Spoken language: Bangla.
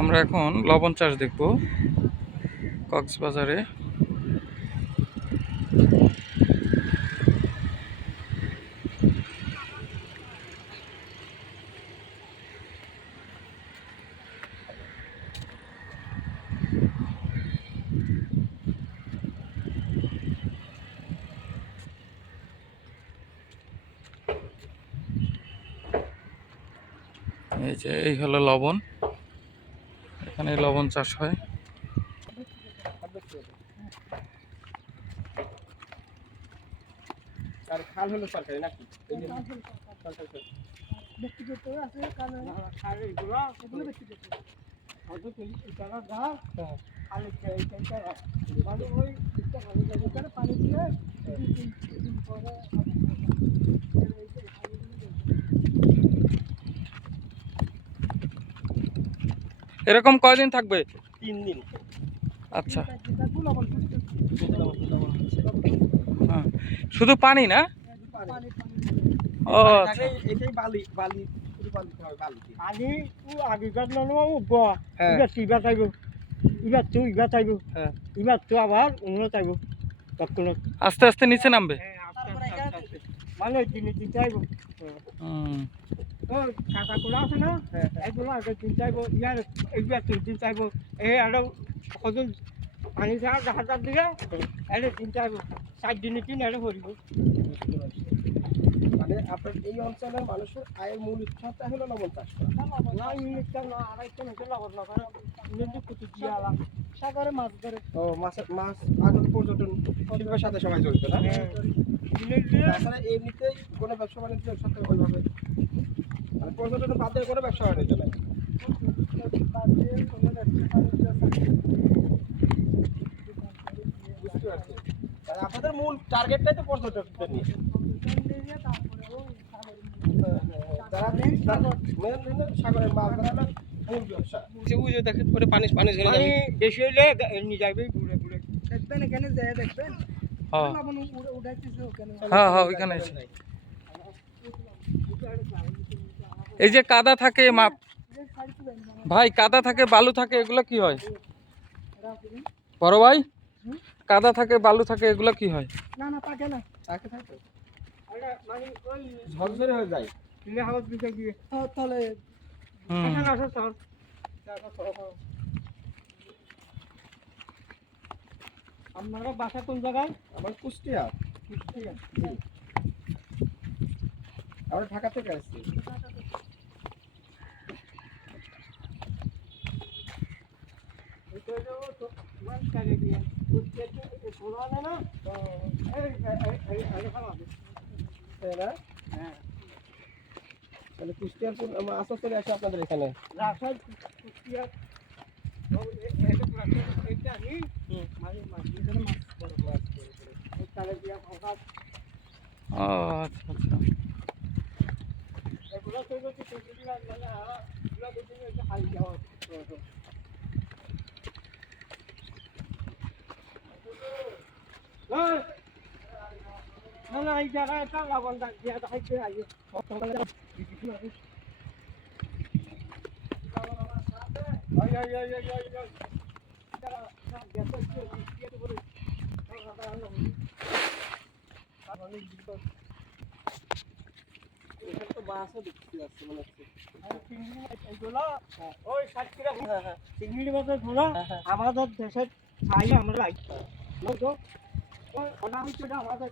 আমরা এখন লবণ চাষ দেখব কক্সবাজারে। এই যে এই হলো লবণ, এখানে লবণ চাষ হয়। আর খাল হলো সরকারি নাকি? এরকম কয়দিন থাকবে? 3 দিন। আচ্ছা, হ্যাঁ, শুধু পানি না? ও আচ্ছা, এটাই বালি বালি শুধু বালি হয় বালি। পানি আগেকার মানুষ এবার ইবার চাইব, ইবার চাইব, এবার তো আবার অন্য চাইব। আস্তে আস্তে নিচে নামবে। মানে দিন চাইব। কাঁচা কোলা আছে না, এগুলো আগে দিন চাইব, ইয়ার এইবার 3 দিন চাইব। এই আরো কজন পানি ছাড়া 10,000 দিলে এলে 3 চাইব, 4 দিনে 3 এলে ভরিব। মানে আপনার এই অঞ্চলের মানুষের আয়ের মূল উৎসটা হলো লবণ চাষ করা। না ইউনিটটা না আড়াইটা মেটে লাগাত না, কারণ ইউনিটে কুচি দিয়ে আলা সাগরে মাছ ধরে। ও মাছ আর পর্যটন শিল্পের সাথে সবাই জড়িত না? তাছাড়া এমনিতেই কোনো ব্যবসা বাণিজ্যের সাথে ওইভাবে মানে পর্যটন বাদ দিয়ে কোনো ব্যবসা বাণিজ্য নাই। বুঝতে পারছি। মানে আপনাদের মূল টার্গেটটাই তো পর্যটকদের নিয়ে। সাগরের মাছ ধরা হলো মূল ব্যবসা। যে দেখেন পরে পানি পানি ঝরে যাবে। বেশি হইলে নিয়ে যাবে ঘুরে ঘুরে। দেখবেন এখানে যায় দেখবেন। হ্যাঁ লবণ উঠাইতেছে ওখানে। হ্যাঁ হ্যাঁ, ওইখানে আছে। এই যে কাদা থাকে ভাই, কাদা থাকে বালু থাকে, এগুলো কি হয় বড় ভাই? কাদা থাকে বালু থাকে, এগুলো কি হয়? না না থাকে না, থাকে থাকে মানে ওই ঝরঝরে হয়ে যায়। প্লে হাউস দিকে গিয়ে তাহলে এখানে আসো স্যার। আপনারা বাসা কোন জায়গায়? আমার কুষ্টিয়া। কুষ্টিয়া। আমরা ঢাকা থেকে আসছি। তাহলে কুষ্টিয়ার আসার এসে আপনাদের এখানে ও আচ্ছা আচ্ছা। না না এই জায়গায় একটা লবণ দিয়ে দেখাইতে আগে চিংড়ি মাছের ধরা আমাদের দেশের খাই আমরা আমাদের